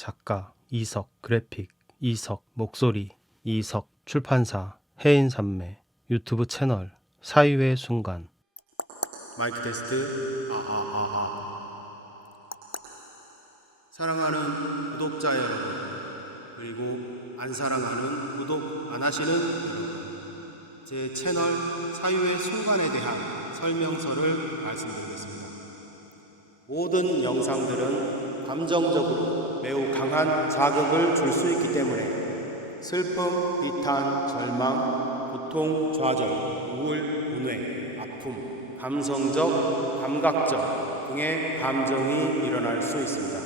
작가 이석, 그래픽 이석, 목소리 이석, 출판사 해인산매, 유튜브 채널 사유의 순간. 마이크 테스트. 아하아하. 사랑하는 구독자 여러분, 그리고 안 사랑하는 구독 안 하시는 여러분, 제 채널 사유의 순간에 대한 설명서를 말씀드리겠습니다. 모든 영상들은 감정적으로 매우 강한 자극을 줄 수 있기 때문에 슬픔, 비탄, 절망, 고통, 좌절, 우울, 분해, 아픔, 감성적, 감각적 등의 감정이 일어날 수 있습니다.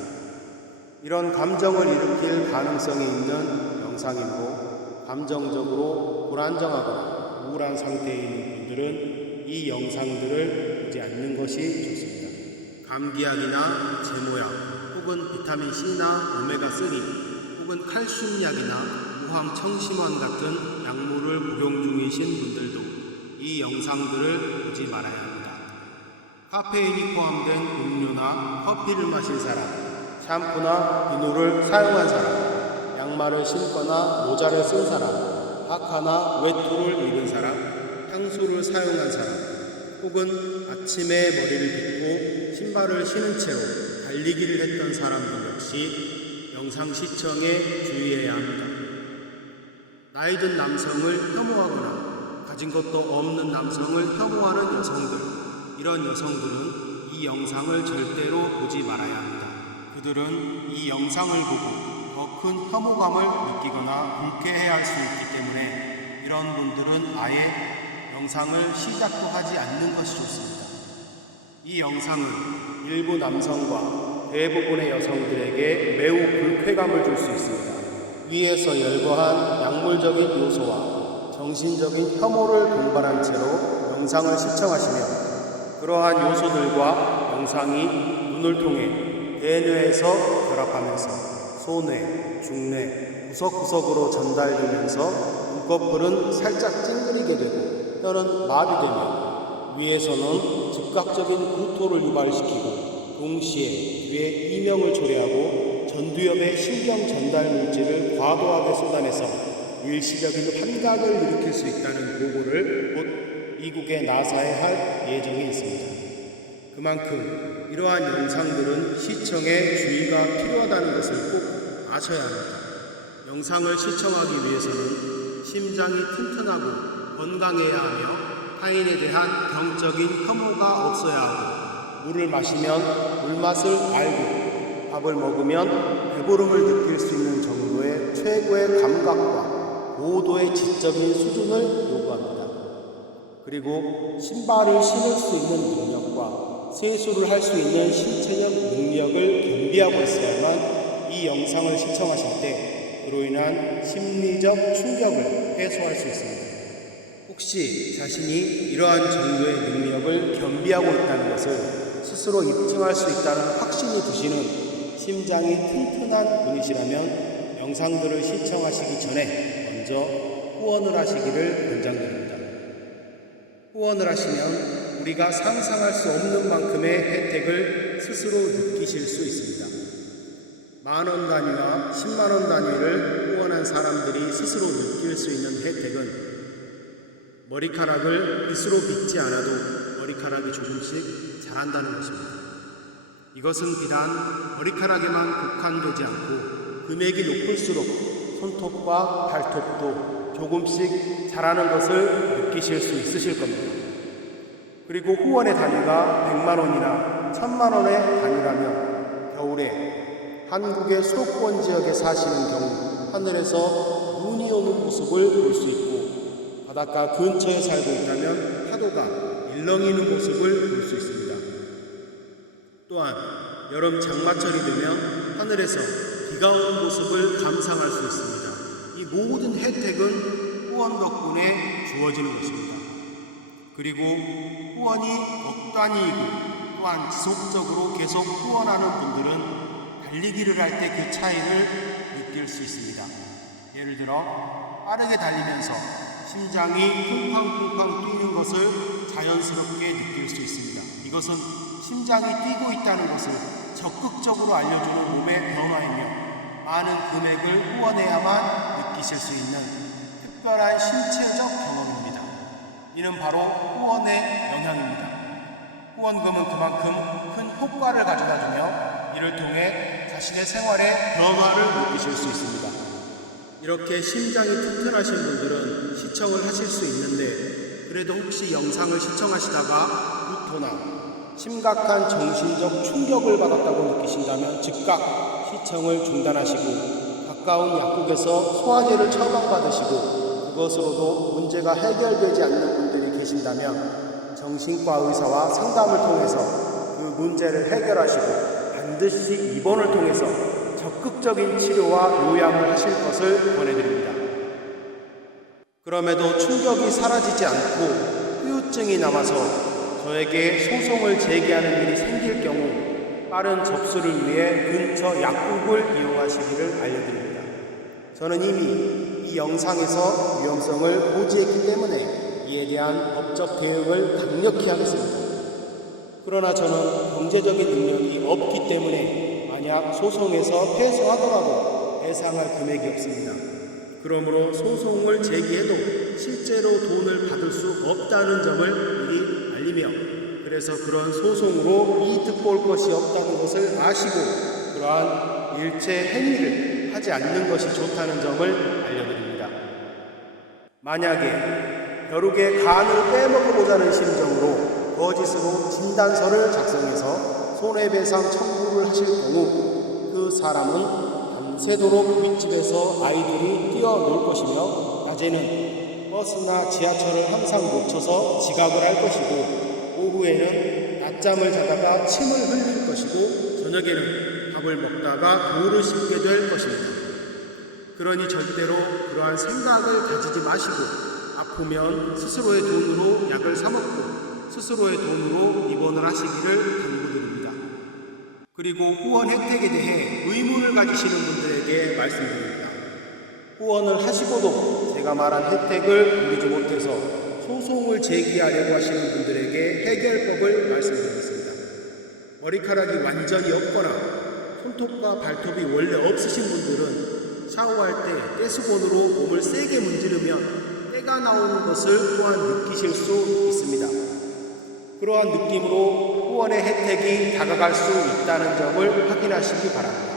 이런 감정을 일으킬 가능성이 있는 영상이므로 감정적으로 불안정하거나 우울한 상태에 있는 분들은 이 영상들을 보지 않는 것이 좋습니다. 감기약이나 제모약 혹은 비타민C나 오메가3 혹은 칼슘약이나 무황청심환 같은 약물을 복용 중이신 분들도 이 영상들을 보지 말아야 합니다. 카페인이 포함된 음료나 커피를 마신 사람, 샴푸나 비누를 사용한 사람, 양말을 신거나 모자를 쓴 사람, 파카나 외투를 입은 사람, 향수를 사용한 사람, 혹은 아침에 머리를 빗고 신발을 신은 채로 달리기를 했던 사람들 역시 영상 시청에 주의해야 합니다. 나이 든 남성을 혐오하거나 가진 것도 없는 남성을 혐오하는 여성들, 이런 여성들은 이 영상을 절대로 보지 말아야 합니다. 그들은 이 영상을 보고 더 큰 혐오감을 느끼거나 불쾌해할 수 있기 때문에 이런 분들은 아예 영상을 시작도 하지 않는 것이 좋습니다. 이 영상은 일부 남성과 대부분의 여성들에게 매우 불쾌감을 줄 수 있습니다. 위에서 열거한 약물적인 요소와 정신적인 혐오를 동반한 채로 영상을 시청하시면 그러한 요소들과 영상이 눈을 통해 대뇌에서 결합하면서 소뇌, 중뇌, 구석구석으로 전달되면서 눈꺼풀은 살짝 찡그리게 되고 혀는 마비되며 위에서는 즉각적인 구토를 유발시키고 동시에 뇌 이명을 초래하고 전두엽의 신경 전달 물질을 과도하게 쏟아내서 일시적인 환각을 일으킬 수 있다는 보고를 곧 미국의 나사에 할 예정이 있습니다. 그만큼 이러한 영상들은 시청에 주의가 필요하다는 것을 꼭 아셔야 합니다. 영상을 시청하기 위해서는 심장이 튼튼하고 건강해야 하며 타인에 대한 병적인 혐오가 없어야 하고 물을 마시면 물맛을 알고 밥을 먹으면 배부름을 느낄 수 있는 정도의 최고의 감각과 고도의 지적인 수준을 요구합니다. 그리고 신발을 신을 수 있는 능력과 세수를 할 수 있는 신체적 능력을 겸비하고 있어야만 이 영상을 시청하실 때 그로 인한 심리적 충격을 해소할 수 있습니다. 혹시 자신이 이러한 정도의 능력을 겸비하고 있다는 것을 스스로 입증할 수 있다는 확신이 드시는 심장이 튼튼한 분이시라면 영상들을 시청하시기 전에 먼저 후원을 하시기를 권장드립니다. 후원을 하시면 우리가 상상할 수 없는 만큼의 혜택을 스스로 느끼실 수 있습니다. 10,000원 단위와 100,000원 단위를 후원한 사람들이 스스로 느낄 수 있는 혜택은 머리카락을 빗으로 빗지 않아도 머리카락이 조금씩 자란다는 것입니다. 이것은 비단 머리카락에만 국한되지 않고 금액이 높을수록 손톱과 발톱도 조금씩 자라는 것을 느끼실 수 있으실 겁니다. 그리고 후원의 단위가 100만원이나 1000만원의 단위라면 겨울에 한국의 수도권 지역에 사시는 경우 하늘에서 눈이 오는 모습을 볼 수 있고 바닷가 근처에 살고 있다면 파도가 일렁이는 모습을 볼 수 있습니다. 또한 여름 장마철이 되면 하늘에서 비가 오는 모습을 감상할 수 있습니다. 이 모든 혜택은 후원 덕분에 주어지는 것입니다. 그리고 후원이 억 단위이고 또한 지속적으로 계속 후원하는 분들은 달리기를 할 때 그 차이를 느낄 수 있습니다. 예를 들어 빠르게 달리면서 심장이 쿵쾅쿵쾅 뛰는 것을 자연스럽게 느낄 수 있습니다. 이것은 심장이 뛰고 있다는 것을 적극적으로 알려주는 몸의 변화이며 많은 금액을 후원해야만 느끼실 수 있는 특별한 신체적 경험입니다. 이는 바로 후원의 영향입니다. 후원금은 그만큼 큰 효과를 가져다주며 이를 통해 자신의 생활에 변화를 느끼실 수 있습니다. 이렇게 심장이 튼튼하신 분들은 시청을 하실 수 있는데 그래도 혹시 영상을 시청하시다가 구토나 심각한 정신적 충격을 받았다고 느끼신다면 즉각 시청을 중단하시고 가까운 약국에서 소화제를 처방받으시고 그것으로도 문제가 해결되지 않는 분들이 계신다면 정신과 의사와 상담을 통해서 그 문제를 해결하시고 반드시 입원을 통해서 적극적인 치료와 요양을 하실 것을 권해드립니다. 그럼에도 충격이 사라지지 않고 후유증이 남아서 저에게 소송을 제기하는 일이 생길 경우 빠른 접수를 위해 근처 약국을 이용하시기를 알려드립니다. 저는 이미 이 영상에서 위험성을 고지했기 때문에 이에 대한 법적 대응을 강력히 하겠습니다. 그러나 저는 경제적인 능력이 없기 때문에 만약 소송에서 패소하더라도 배상할 금액이 없습니다. 그러므로 소송을 제기해도 실제로 돈을 받을 수 없다는 점을 미리 알리며 그래서 그런 소송으로 이득 볼 것이 없다는 것을 아시고 그러한 일체 행위를 하지 않는 것이 좋다는 점을 알려드립니다. 만약에 벼룩의 간을 빼먹어보자는 심정으로 거짓으로 진단서를 작성해서 손해배상 청구를 하실 경우 그 사람은 밤새도록 윗집에서 아이들이 뛰어놀 것이며 낮에는 버스나 지하철을 항상 놓쳐서 지각을 할 것이고 오후에는 낮잠을 자다가 침을 흘릴 것이고 저녁에는 밥을 먹다가 돌을 씹게 될 것입니다. 그러니 절대로 그러한 생각을 가지지 마시고 아프면 스스로의 돈으로 약을 사 먹고 스스로의 돈으로 입원을 하시기를 당부드립니다. 그리고 후원 혜택에 대해 의문을 가지시는 분들에게 말씀드립니다. 후원을 하시고도 제가 말한 혜택을 누리지 못해서 소송을 제기하려고 하시는 분들에게 해결법을 말씀드리겠습니다. 머리카락이 완전히 없거나 손톱과 발톱이 원래 없으신 분들은 샤워할 때 떼수건으로 몸을 세게 문지르면 때가 나오는 것을 또한 느끼실 수 있습니다. 그러한 느낌으로 후원의 혜택이 다가갈 수 있다는 점을 확인하시기 바랍니다.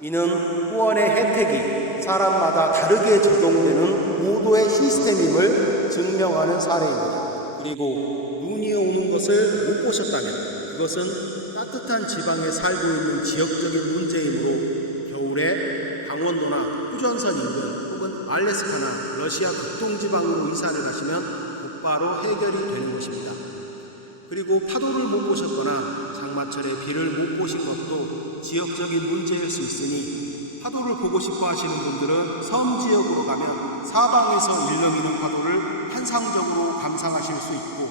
이는 후원의 혜택이 사람마다 다르게 적용되는 고도의 시스템임을 증명하는 사례입니다. 그리고 눈이 오는 것을 못 보셨다면 그것은 따뜻한 지방에 살고 있는 지역적인 문제이므로 겨울에 강원도나 휴전선 인근 혹은 알래스카나 러시아 극동지방으로 이사를 가시면 곧바로 해결이 되는 것입니다. 그리고 파도를 못 보셨거나 장마철에 비를 못 보신 것도 지역적인 문제일 수 있으니 파도를 보고 싶어 하시는 분들은 섬 지역으로 가면 사방에서 일렁이는 파도를 환상적으로 감상하실 수 있고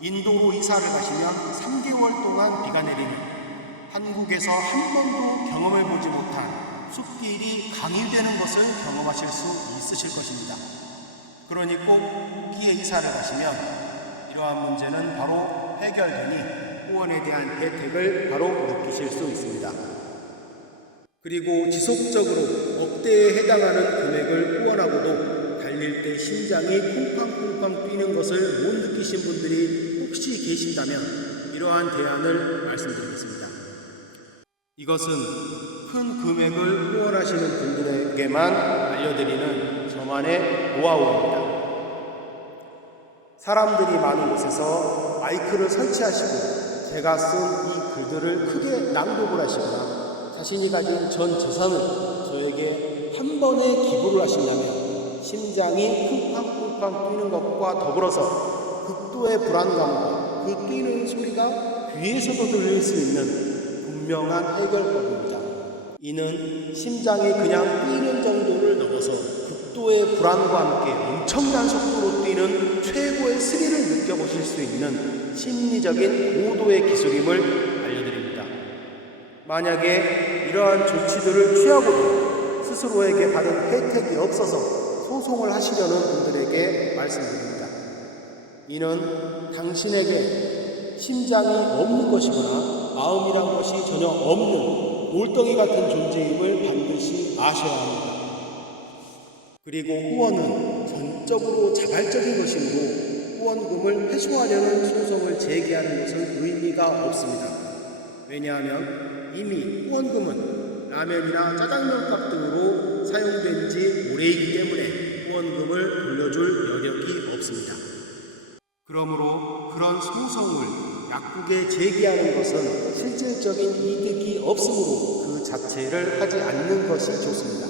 인도로 이사를 가시면 3개월 동안 비가 내리니 한국에서 한 번도 경험해 보지 못한 숲길이 강일되는 것을 경험하실 수 있으실 것입니다. 그러니 꼭 거기에 이사를 가시면 이러한 문제는 바로 해결되니 후원에 대한 혜택을 바로 느끼실 수 있습니다. 그리고 지속적으로 억대에 해당하는 금액을 후원하고도 달릴 때 심장이 쿵쾅쿵쾅 뛰는 것을 못 느끼신 분들이 혹시 계신다면 이러한 대안을 말씀드리겠습니다. 이것은 큰 금액을 후원하시는 분들에게만 알려드리는 저만의 노하우입니다. 사람들이 많은 곳에서 마이크를 설치하시고 제가 쓴 이 글들을 크게 낭독을 하시거나 자신이 가진 전 재산을 저에게 한 번에 기부를 하신다면 심장이 쿵쾅쿵쾅 뛰는 것과 더불어서 극도의 불안감과 그 뛰는 소리가 귀에서도 들릴 수 있는 분명한 해결법입니다. 이는 심장이 그냥 뛰는 정도를 넘어서 극도의 불안과 함께 엄청난 속도로 뛰는 최고의 스릴을 느껴보실 수 있는 심리적인 고도의 기술임을 알려드립니다. 만약에 이러한 조치들을 취하고도 스스로에게 받은 혜택이 없어서 소송을 하시려는 분들에게 말씀드립니다. 이는 당신에게 심장이 없는 것이거나 마음이란 것이 전혀 없는 올덩이 같은 존재임을 반드시 아셔야 합니다. 그리고 후원은 전적으로 자발적인 것이므로 후원금을 회수하려는 소송을 제기하는 것은 의미가 없습니다. 왜냐하면 이미 후원금은 라면이나 짜장면 값 등으로 사용된 지 오래이기 때문에 후원금을 돌려줄 여력이 없습니다. 그러므로 그런 소송을 약국에 제기하는 것은 실질적인 이득이 없으므로 그 자체를 하지 않는 것이 좋습니다.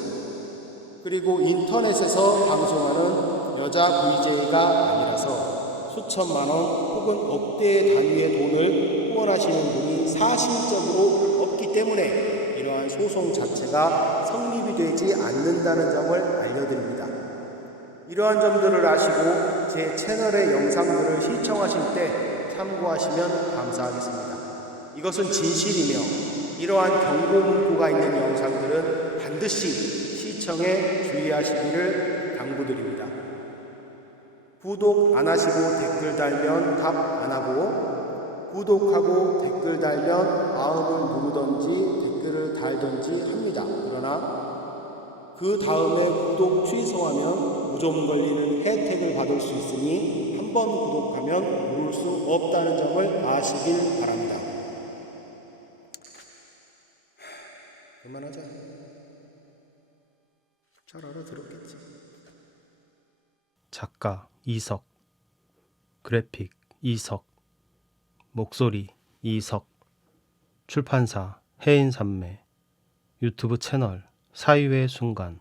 그리고 인터넷에서 방송하는 여자 VJ가 아니라서 수천만 원 혹은 억대 단위의 돈을 후원하시는 분이 사실적으로 없기 때문에 이러한 소송 자체가 성립이 되지 않는다는 점을 알려드립니다. 이러한 점들을 아시고 제 채널의 영상들을 시청하실 때 참고하시면 감사하겠습니다. 이것은 진실이며 이러한 경고 문구가 있는 영상들은 반드시 시청에 주의하시기를 당부드립니다. 구독 안 하시고 댓글 달면 답 안 하고, 구독하고 댓글 달면 마음을 누르던지 댓글을 달던지 합니다. 그러나 그 다음에 구독 취소하면 무좀 걸리는 혜택을 받을 수 있으니 한 번 구독하면 누를 수 없다는 점을 아시길 바랍니다. 그만하자. 잘 알아들었겠지. 작가 이석, 그래픽 이석, 목소리 이석, 출판사 해인산매, 유튜브 채널 사유의 순간.